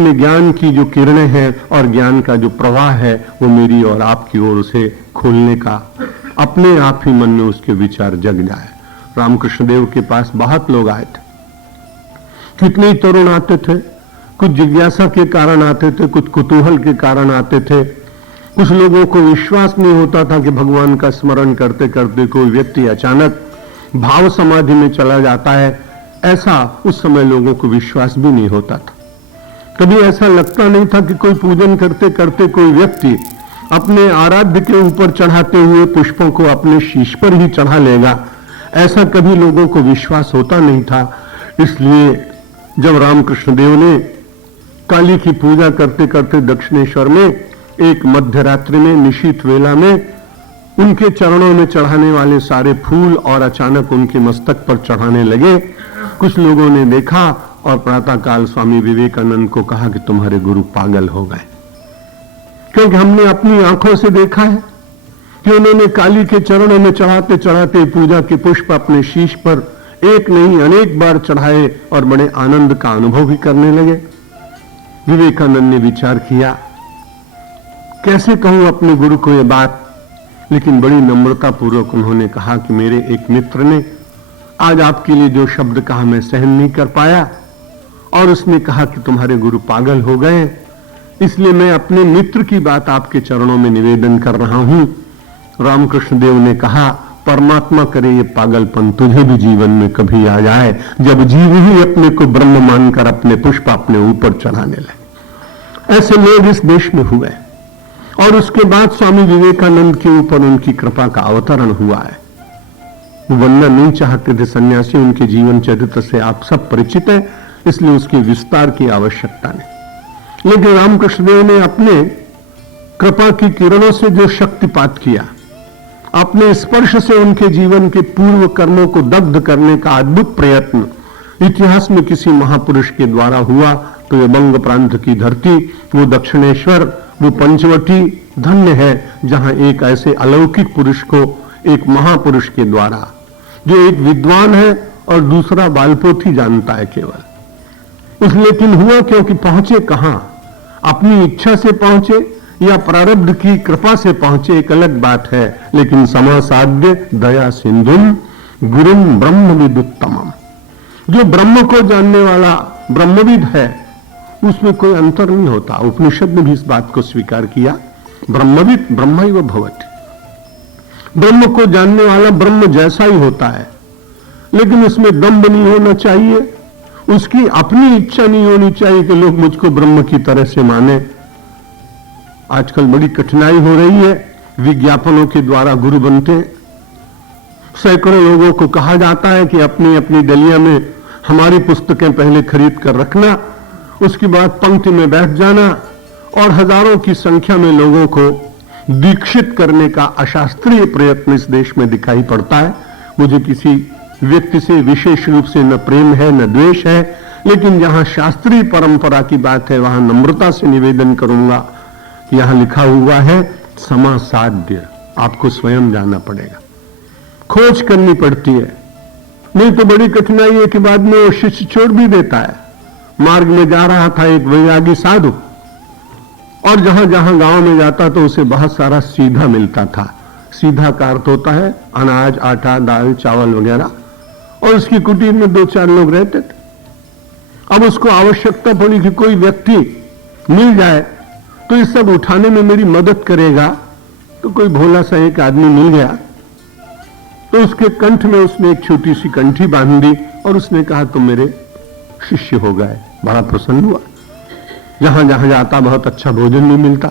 में ज्ञान की जो किरणें हैं और ज्ञान का जो प्रवाह है वो मेरी और आपकी ओर उसे खोलने का अपने आप ही मन में उसके विचार जग जाए। रामकृष्ण देव के पास बहुत लोग आए थे, कितने ही तरुण आते थे, कुछ जिज्ञासा के कारण आते थे, कुछ कुतूहल के कारण आते थे। कुछ लोगों को विश्वास नहीं होता था कि भगवान का स्मरण करते करते कोई व्यक्ति अचानक भाव समाधि में चला जाता है, ऐसा उस समय लोगों को विश्वास भी नहीं होता था। कभी ऐसा लगता नहीं था कि कोई पूजन करते करते कोई व्यक्ति अपने आराध्य के ऊपर चढ़ाते हुए पुष्पों को अपने शीश पर ही चढ़ा लेगा, ऐसा कभी लोगों को विश्वास होता नहीं था। इसलिए जब रामकृष्ण देव ने काली की पूजा करते करते दक्षिणेश्वर में एक मध्य रात्रि में निशीत वेला में उनके चरणों में चढ़ाने वाले सारे फूल और अचानक उनके मस्तक पर चढ़ाने लगे, कुछ लोगों ने देखा और प्रातःकाल स्वामी विवेकानंद को कहा कि तुम्हारे गुरु पागल हो गए, क्योंकि हमने अपनी आंखों से देखा है कि उन्होंने काली के चरणों में चढ़ाते चढ़ाते पूजा के पुष्प अपने शीश पर एक नहीं अनेक बार चढ़ाए और बड़े आनंद का अनुभव भी करने लगे। विवेकानंद ने विचार किया, कैसे कहूं अपने गुरु को यह बात, लेकिन बड़ी नम्रता पूर्वक उन्होंने कहा कि मेरे एक मित्र ने आज आपके लिए जो शब्द कहा मैं सहन नहीं कर पाया, और उसने कहा कि तुम्हारे गुरु पागल हो गए, इसलिए मैं अपने मित्र की बात आपके चरणों में निवेदन कर रहा हूं। रामकृष्ण देव ने कहा, परमात्मा करे ये पागलपन तुझे भी जीवन में कभी आ जाए, जब जीव ही अपने को ब्रह्म मानकर अपने पुष्प अपने ऊपर चढ़ाने लगे। ऐसे लोग इस देश में हुए और उसके बाद स्वामी विवेकानंद के ऊपर उनकी कृपा का अवतरण हुआ है। वो बनना नहीं चाहते थे सन्यासी, उनके जीवन चरित्र से आप सब परिचित हैं, इसलिए उसके विस्तार की आवश्यकता नहीं। लेकिन रामकृष्ण देव ने अपने कृपा की किरणों से जो शक्तिपात किया, अपने स्पर्श से उनके जीवन के पूर्व कर्मों को दग्ध करने का अद्भुत प्रयत्न इतिहास में किसी महापुरुष के द्वारा हुआ तो ये बंग प्रांत की धरती, वो दक्षिणेश्वर, वो पंचवटी धन्य है, जहां एक ऐसे अलौकिक पुरुष को एक महापुरुष के द्वारा, जो एक विद्वान है और दूसरा बालपोथी जानता है केवल उस, लेकिन हुआ क्योंकि पहुंचे कहां, अपनी इच्छा से पहुंचे या प्रारब्ध की कृपा से पहुंचे एक अलग बात है, लेकिन समासाध्य दया सिंधुम गुरुम ब्रह्म विदुत्तमम, जो ब्रह्म को जानने वाला ब्रह्मविद है उसमें कोई अंतर नहीं होता। उपनिषद ने भी इस बात को स्वीकार किया, ब्रह्मविद ब्रह्मैव भवति, ब्रह्म को जानने वाला ब्रह्म जैसा ही होता है, लेकिन उसमें दंभ नहीं होना चाहिए, उसकी अपनी इच्छा नहीं होनी चाहिए कि लोग मुझको ब्रह्म की तरह से माने। आजकल बड़ी कठिनाई हो रही है, विज्ञापनों के द्वारा गुरु बनते, सैकड़ों लोगों को कहा जाता है कि अपनी अपनी डलिया में हमारी पुस्तकें पहले खरीद कर रखना, उसके बाद पंक्ति में बैठ जाना, और हजारों की संख्या में लोगों को दीक्षित करने का अशास्त्रीय प्रयत्न इस देश में दिखाई पड़ता है। मुझे किसी व्यक्ति से विशेष रूप से न प्रेम है न द्वेष है, लेकिन जहां शास्त्रीय परंपरा की बात है वहां नम्रता से निवेदन करूंगा कि यहां लिखा हुआ है समासाध्य, आपको स्वयं जाना पड़ेगा, खोज करनी पड़ती है, नहीं तो बड़ी कठिनाई है कि बाद में वो शिष्य छोड़ भी देता है। मार्ग में जा रहा था एक वैरागी साधु, और जहां जहां गांव में जाता तो उसे बहुत सारा सीधा मिलता था। सीधा का अर्थ होता है अनाज, आटा, दाल, चावल वगैरह, और उसकी कुटीर में 2-4 लोग रहते थे। अब उसको आवश्यकता पड़ी कि कोई व्यक्ति मिल जाए तो इस सब उठाने में मेरी मदद करेगा, तो कोई भोला सा एक आदमी मिल गया, तो उसके कंठ में उसने एक छोटी सी कंठी बांध दी और उसने कहा तुम मेरे शिष्य हो गए। बड़ा प्रसन्न हुआ। जहां जहां जाता बहुत अच्छा भोजन नहीं मिलता,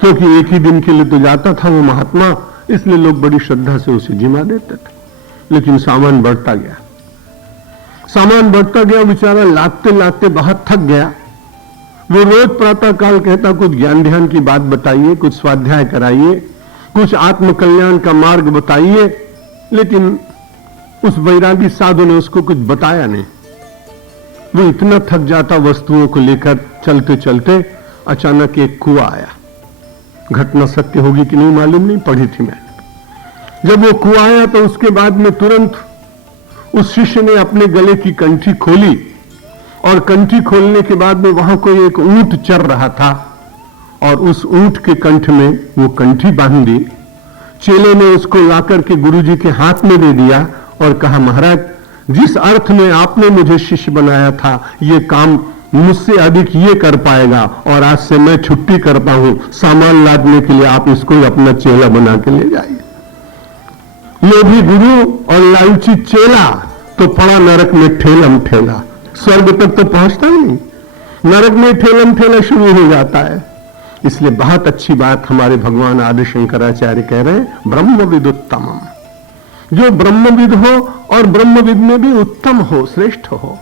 क्योंकि एक ही दिन के लिए तो जाता था वो महात्मा, इसलिए लोग बड़ी श्रद्धा से उसे जिमा देते थे। लेकिन सामान बढ़ता गया, सामान बढ़ता गया, बेचारा लादते लादते बहुत थक गया। वो रोज प्रातःकाल कहता कुछ ज्ञान ध्यान की बात बताइए, कुछ स्वाध्याय कराइए, कुछ आत्मकल्याण का मार्ग बताइए, लेकिन उस वैरागी साधु ने उसको कुछ बताया नहीं। वो इतना थक जाता वस्तुओं को लेकर चलते चलते, अचानक एक कुआं आया। घटना सत्य होगी कि नहीं मालूम नहीं, पढ़ी थी मैंने। जब वो कुआं आया तो उसके बाद में तुरंत उस शिष्य ने अपने गले की कंठी खोली और कंठी खोलने के बाद में वहां कोई एक ऊंट चर रहा था और उस ऊंट के कंठ में वो कंठी बांध दी। चेले ने उसको लाकर के गुरुजी के हाथ में दे दिया और कहा, महाराज, जिस अर्थ में आपने मुझे शिष्य बनाया था, ये काम मुझसे अधिक ये कर पाएगा और आज से मैं छुट्टी करता हूं। सामान लादने के लिए आप इसको अपना चेला बना के ले जाइए। लोभी गुरु और लालची चेला तो पड़ा नरक में ठेलम ठेला, स्वर्ग तक तो पहुंचता ही नहीं, नरक में ठेलम ठेला शुरू हो जाता है। इसलिए बहुत अच्छी बात हमारे भगवान आदि शंकराचार्य कह रहे हैं, ब्रह्मविद उत्तमम। जो ब्रह्मविद हो और ब्रह्मविद में भी उत्तम हो, श्रेष्ठ हो।